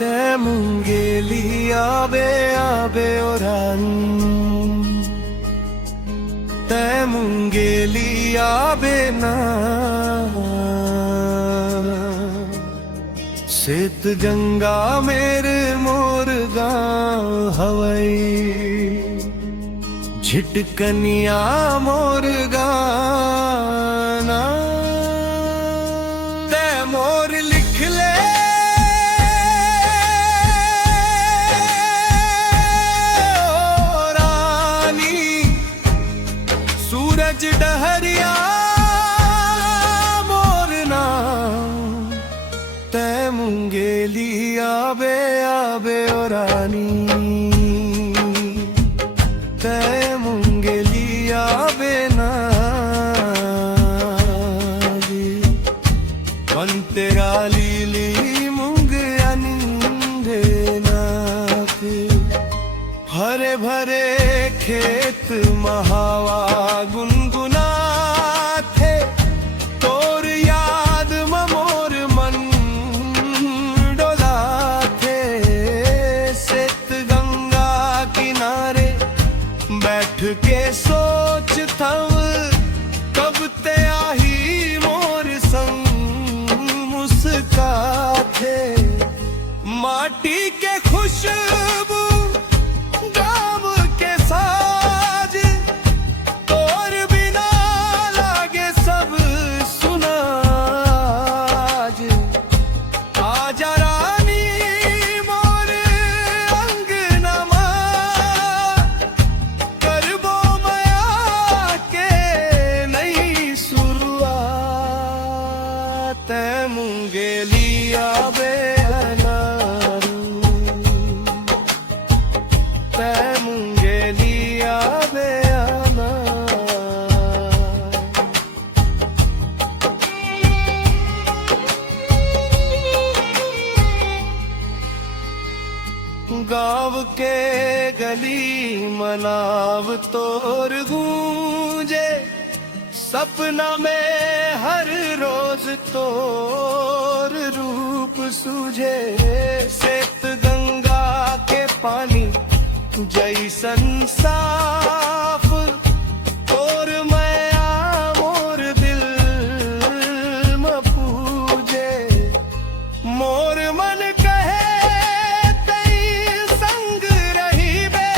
ते मुंगेली आबे आबे ओरानी ते मुंगेली आबे ना सेत गंगा मेरे मोरगा हवई झिटकनिया मोरगा ना ते मोर लिख ले सूरज डहरिया मोरना ते मुंगेली आबे आबे ओरानी ते मुंगेली आबे ना तेरा लीली मुंग अनिंदे नाथ हरे भरे खेत महावा गुनगुना थे तोर याद मोर मन डोला थे सेत गंगा किनारे बैठ के सोच था कब ते आही मोर संग मुस्का थे माटी के खुशबू मुंगेली आबे ते मुंगेली आबे गाँव के गली मनाव तोर गूंजे सपना में हर रोज तोर रूप सूझे सेत गंगा के पानी जैसन साफ तोर मैया मोर दिल में पूजे मोर मन कहे तई संग रही बे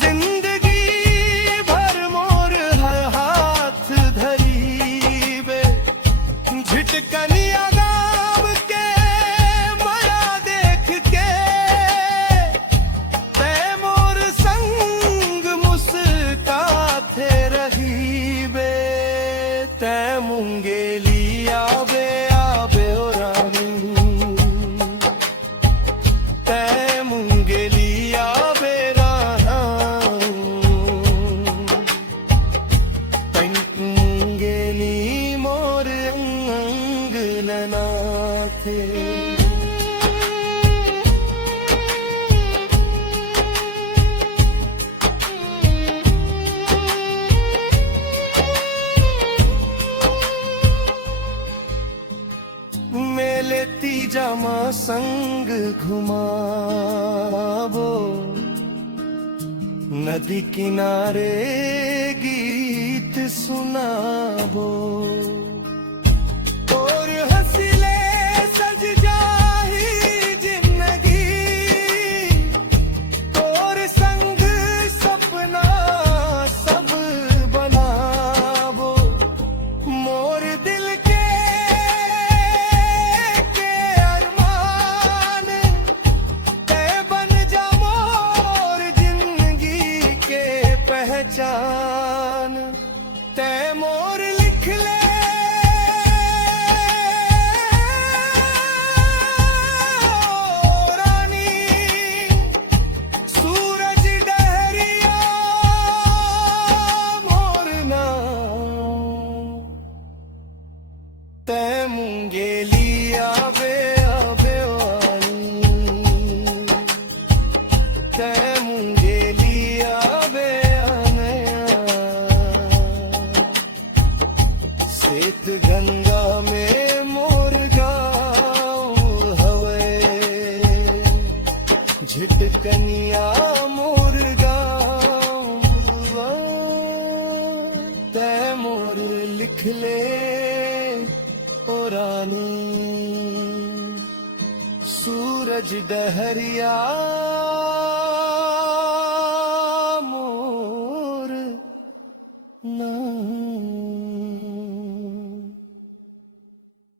जिंदगी भर मोर हाथ धरी बे झिटकनिया गाँव के माया देख के ते मोर संग मुस्काते रही बे ते मुंगेली आबे आबे ओरानी ते मुंगेली आबे राना ते मुंगेली मोर अंगना थे मेले तीजा माँ संग घुमाबो नदी किनारे गीत सुनाबो और हंसले सज जाही जिंदगी और संग सपना सब बनाबो मोर दिल के अरमान ते बन जा मोर जिंदगी के पहचान ते मोर लिख ले रानी सूरज डहरिया मोर नाम ते मुंगेली आबे आबे वानी ते मुंगेली आबे सेत गंगा में मोर गाँव हवे झिटकनिया मोर गाँव तै मोर लिख ले ओ रानी सूरज डहरिया